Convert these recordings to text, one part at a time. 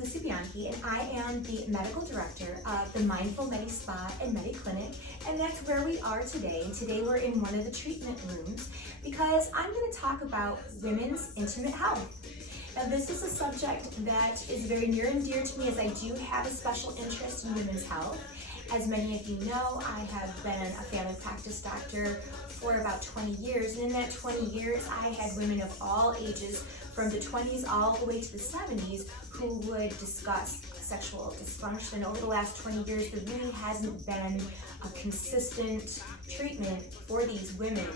Lucie, and I am the medical director of the Mindful Medispa and Mediclinic, and that's where we are today. And today we're in one of the treatment rooms because I'm going to talk about women's intimate health. Now, this is a subject that is very near and dear to me as I do have a special interest in women's health. As many of you know, I have been a family practice doctor for about 20 years, and in that 20 years, I had women of all ages, from the 20s all the way to the 70s, who would discuss sexual dysfunction. Over the last 20 years, there really hasn't been a consistent treatment for these women.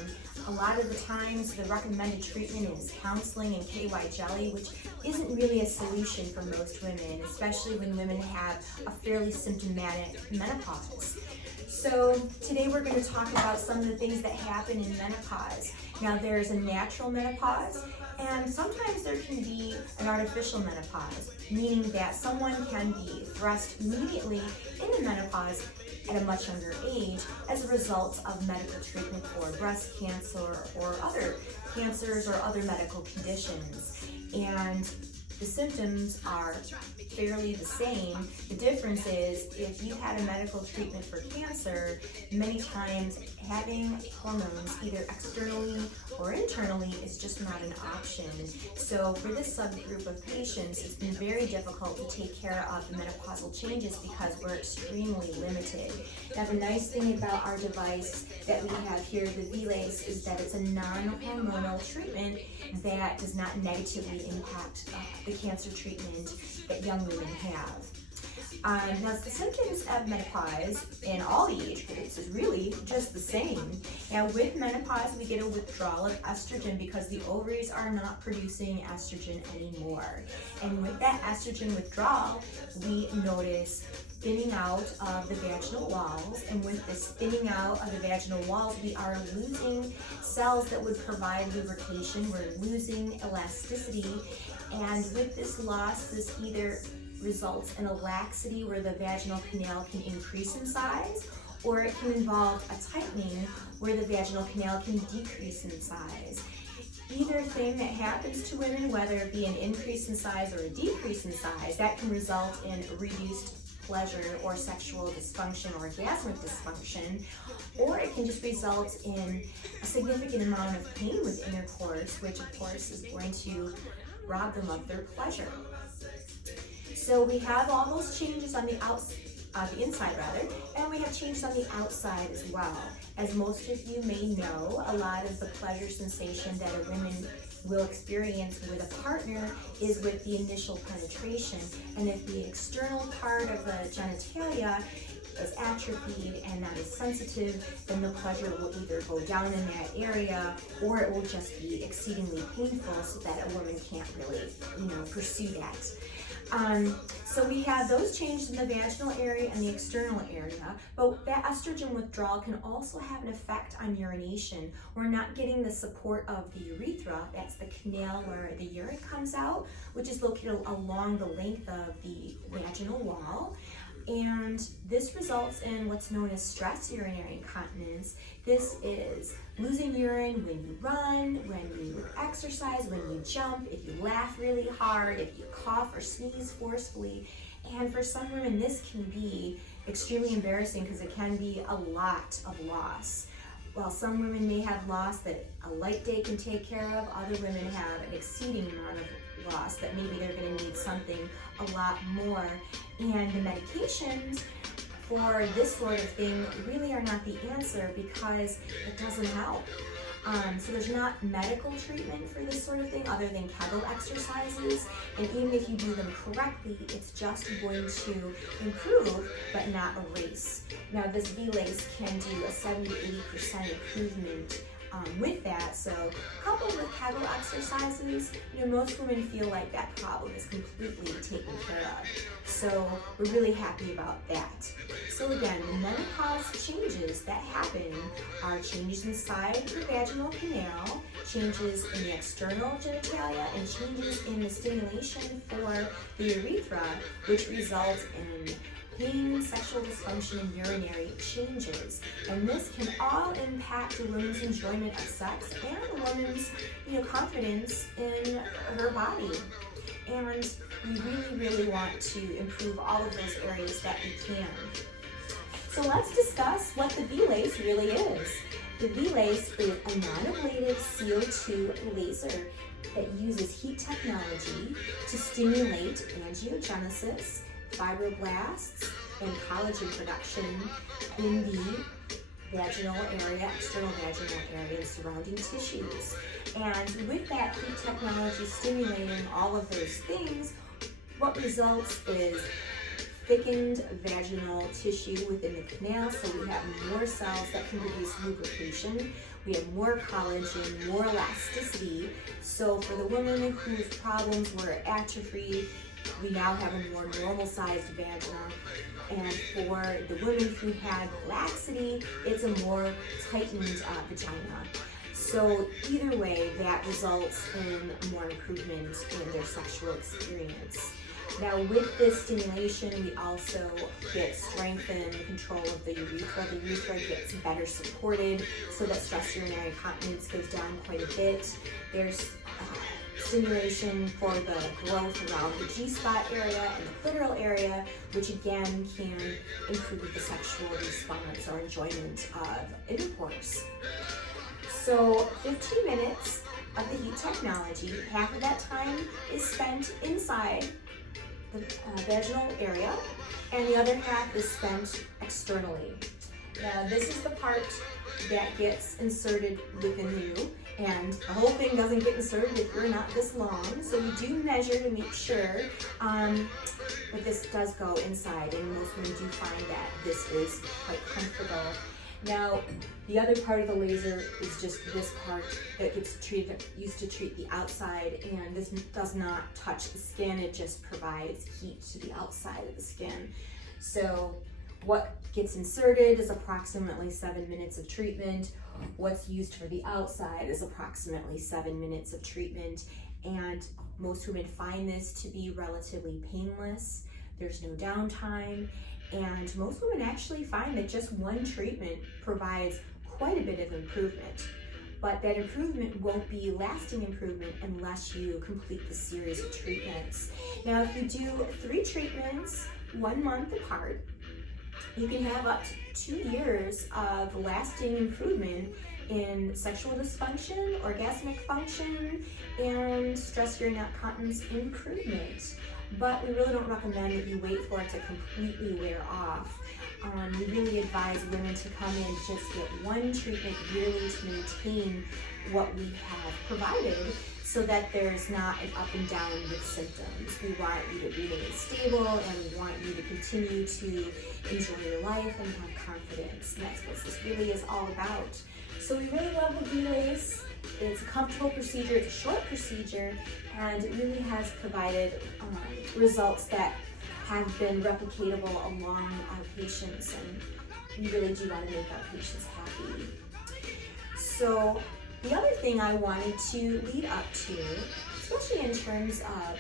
A lot of the times, the recommended treatment is counseling and KY jelly, which isn't really a solution for most women, especially when women have a fairly symptomatic menopause. So today we're going to talk about some of the things that happen in menopause. Now, there's a natural menopause, and sometimes there can be an artificial menopause, meaning that someone can be thrust immediately into menopause at a much younger age as a result of medical treatment for breast cancer or other cancers or other medical conditions. And the symptoms are fairly the same. The difference is if you had a medical treatment for cancer, many times having hormones either externally or internally is just not an option. So for this subgroup of patients, it's been very difficult to take care of the menopausal changes because we're extremely limited. Now, the nice thing about our device that we have here, the Vlase, is that it's a non-hormonal treatment that does not negatively impact the cancer treatment that young women have. Now, the symptoms of menopause in all the age groups is really just the same. Now, with menopause, we get a withdrawal of estrogen because the ovaries are not producing estrogen anymore. And with that estrogen withdrawal, we notice thinning out of the vaginal walls. And with this thinning out of the vaginal walls, we are losing cells that would provide lubrication. We're losing elasticity. And with this loss, this either results in a laxity where the vaginal canal can increase in size, or it can involve a tightening where the vaginal canal can decrease in size. Either thing that happens to women, whether it be an increase in size or a decrease in size, that can result in reduced pleasure or sexual dysfunction or orgasmic dysfunction, or it can just result in a significant amount of pain with intercourse, which of course is going to rob them of their pleasure. So we have all those changes on the inside, and we have changes on the outside as well. As most of you may know, a lot of the pleasure sensation that a woman will experience with a partner is with the initial penetration. And if the external part of the genitalia is atrophied and not as sensitive, then the pleasure will either go down in that area or it will just be exceedingly painful so that a woman can't really, pursue that. So we have those changes in the vaginal area and the external area, but that estrogen withdrawal can also have an effect on urination. We're not getting the support of the urethra, that's the canal where the urine comes out, which is located along the length of the vaginal wall. And this results in what's known as stress urinary incontinence. This is losing urine when you run, when you exercise, when you jump, if you laugh really hard, if you cough or sneeze forcefully. And for some women, this can be extremely embarrassing because it can be a lot of loss. While some women may have loss that a light day can take care of, other women have an exceeding amount of loss that maybe they're going to need something a lot more. And the medications for this sort of thing really are not the answer because it doesn't help. So there's not medical treatment for this sort of thing other than Kegel exercises, and even if you do them correctly, it's just going to improve but not erase. Now, this Vlase can do a 70 to 80% improvement with that. So coupled with Kegel exercises, most women feel like that problem is completely taken care of. So we're really happy about that. So again, the menopause changes that happen are changes inside the vaginal canal, changes in the external genitalia, and changes in the stimulation for the urethra, which results in pain, sexual dysfunction, and urinary changes. And this can all impact a woman's enjoyment of sex and a woman's confidence in her body. And we really want to improve all of those areas that we can. So let's discuss what the Vlase really is. The Vlase is a non-ablative CO2 laser that uses heat technology to stimulate angiogenesis, fibroblasts, and collagen production in the vaginal area, external vaginal area, and surrounding tissues. And with that heat technology stimulating all of those things, what results is thickened vaginal tissue within the canal, so we have more cells that can produce lubrication. We have more collagen, more elasticity. So for the women whose problems were atrophy, we now have a more normal-sized vagina. And for the women who had laxity, it's a more tightened vagina. So either way, that results in more improvement in their sexual experience. Now with this stimulation, we also get strengthened control of the urethra. The urethra gets better supported so that stress urinary incontinence goes down quite a bit. There's stimulation for the growth around the G-spot area and the clitoral area, which again can improve the sexual response or enjoyment of intercourse. So 15 minutes of the heat technology, half of that time is spent inside the vaginal area, and the other half is spent externally. Now this is the part that gets inserted within you, and the whole thing doesn't get inserted if you're not this long, so we do measure to make sure, but this does go inside, and most women do find that this is quite comfortable. Now, the other part of the laser is just this part that gets used to treat the outside, and this does not touch the skin, it just provides heat to the outside of the skin. So what gets inserted is approximately 7 minutes of treatment. What's used for the outside is approximately 7 minutes of treatment, and most women find this to be relatively painless. There's no downtime. And most women actually find that just one treatment provides quite a bit of improvement. But that improvement won't be lasting improvement unless you complete the series of treatments. Now, if you do 3 treatments 1 month apart, you can have up to 2 years of lasting improvement in sexual dysfunction, orgasmic function, and stress urinary incontinence improvement. But we really don't recommend that you wait for it to completely wear off. We really advise women to come in just get 1 treatment yearly to maintain what we have provided so that there's not an up and down with symptoms. We want you to remain stable, and we want you to continue to enjoy your life and have confidence. And that's what this really is all about. So we really love the Vlase. It's a comfortable procedure, it's a short procedure, and it really has provided results that have been replicatable among our patients, and we really do want to make our patients happy. So the other thing I wanted to lead up to, especially in terms of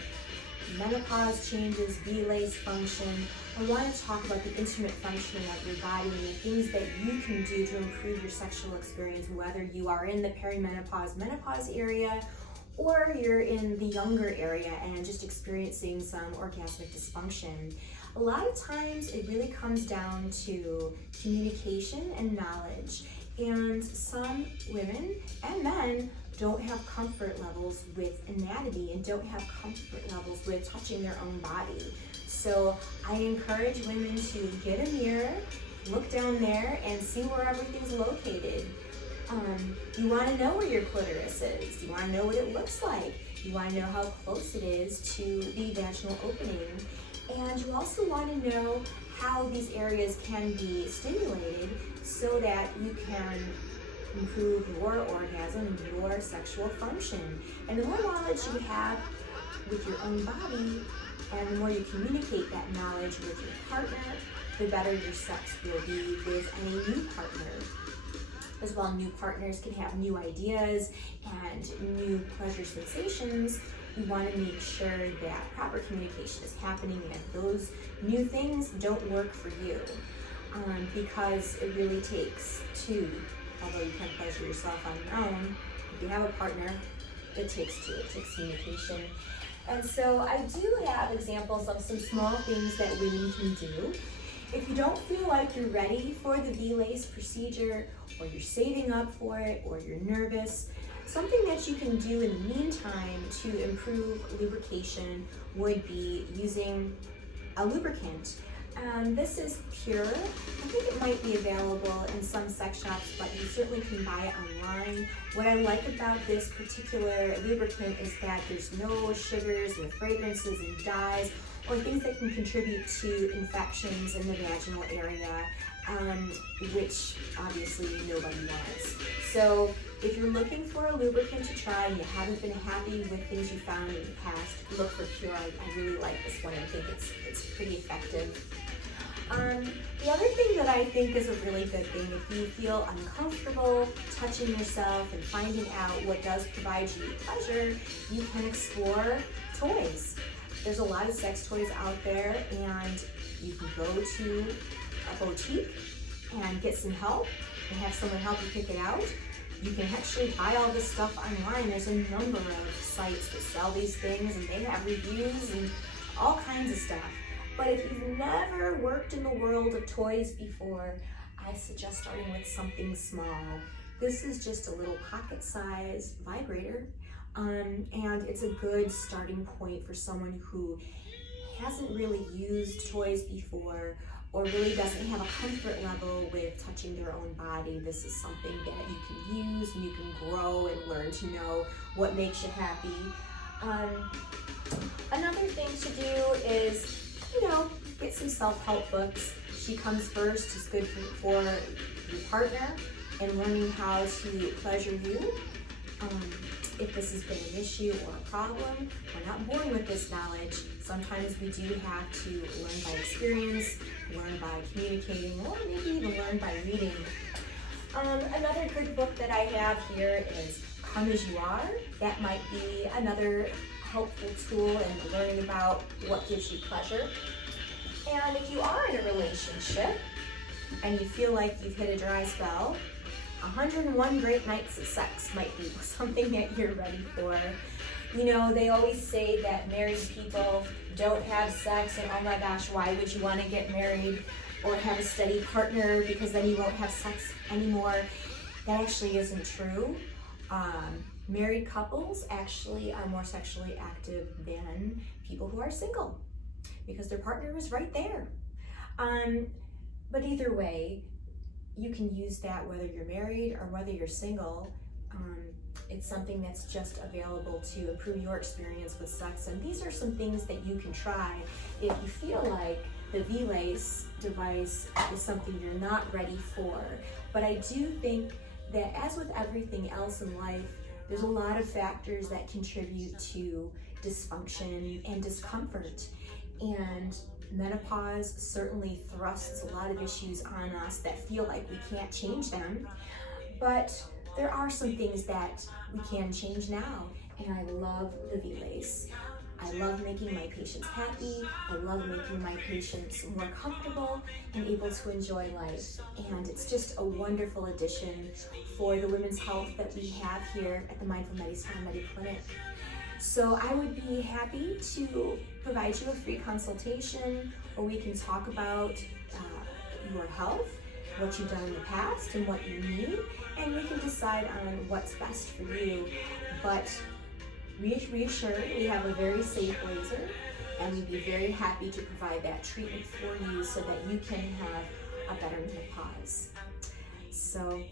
menopause changes, Vlase function, I want to talk about the intimate functioning of your body and the things that you can do to improve your sexual experience, whether you are in the peri-menopause, menopause area, or you're in the younger area and just experiencing some orgasmic dysfunction. A lot of times it really comes down to communication and knowledge, and some women and men don't have comfort levels with anatomy and don't have comfort levels with touching their own body. So I encourage women to get a mirror, look down there, and see where everything's located. You want to know where your clitoris is. You want to know what it looks like. You want to know how close it is to the vaginal opening. And you also want to know how these areas can be stimulated so that you can improve your orgasm and your sexual function. And the more knowledge you have with your own body, and the more you communicate that knowledge with your partner, the better your sex will be with any new partner. As well, new partners can have new ideas and new pleasure sensations. We want to make sure that proper communication is happening and if those new things don't work for you. Because it really takes 2. Although you can pleasure yourself on your own, if you have a partner, it takes 2. It takes communication. And so I do have examples of some small things that women can do. If you don't feel like you're ready for the Vlase procedure, or you're saving up for it, or you're nervous, something that you can do in the meantime to improve lubrication would be using a lubricant. This is Pure. I think it might be available in some sex shops, but you certainly can buy it online. What I like about this particular lubricant is that there's no sugars and fragrances and dyes or things that can contribute to infections in the vaginal area, which obviously nobody wants. So if you're looking for a lubricant to try and you haven't been happy with things you found in the past, look for Pure. I really like this one. I think it's pretty effective. The other thing that I think is a really good thing, if you feel uncomfortable touching yourself and finding out what does provide you pleasure, you can explore toys. There's a lot of sex toys out there, and you can go to a boutique and get some help and have someone help you pick it out. You can actually buy all this stuff online. There's a number of sites that sell these things, and they have reviews and all kinds of stuff. But if you've never worked in the world of toys before, I suggest starting with something small. This is just a little pocket-sized vibrator, and it's a good starting point for someone who hasn't really used toys before or really doesn't have a comfort level with touching their own body. This is something that you can use and you can grow and learn to know what makes you happy. Another thing to do is, get some self-help books. She Comes First is good for your partner and learning how to pleasure you. If this has been an issue or a problem, we're not born with this knowledge. Sometimes we do have to learn by experience, learn by communicating, or maybe even learn by reading. Another good book that I have here is Come As You Are. That might be another helpful tool in learning about what gives you pleasure. And if you are in a relationship and you feel like you've hit a dry spell, 101 Great Nights of Sex might be something that you're ready for. They always say that married people don't have sex, and oh my gosh, why would you want to get married or have a steady partner because then you won't have sex anymore? That actually isn't true. Married couples actually are more sexually active than people who are single because their partner is right there. But either way, you can use that whether you're married or whether you're single. It's something that's just available to improve your experience with sex. And these are some things that you can try if you feel like the Vlase device is something you're not ready for. But I do think that, as with everything else in life, there's a lot of factors that contribute to dysfunction and discomfort. And menopause certainly thrusts a lot of issues on us that feel like we can't change them. But there are some things that we can change now. And I love the Vlase. I love making my patients happy. I love making my patients more comfortable and able to enjoy life. And it's just a wonderful addition for the women's health that we have here at the Mindful Medispa Mediclinic. So I would be happy to provide you a free consultation where we can talk about your health, what you've done in the past and what you need, and we can decide on what's best for you. But reassured, we have a very safe laser, and we'd be very happy to provide that treatment for you so that you can have a better menopause. So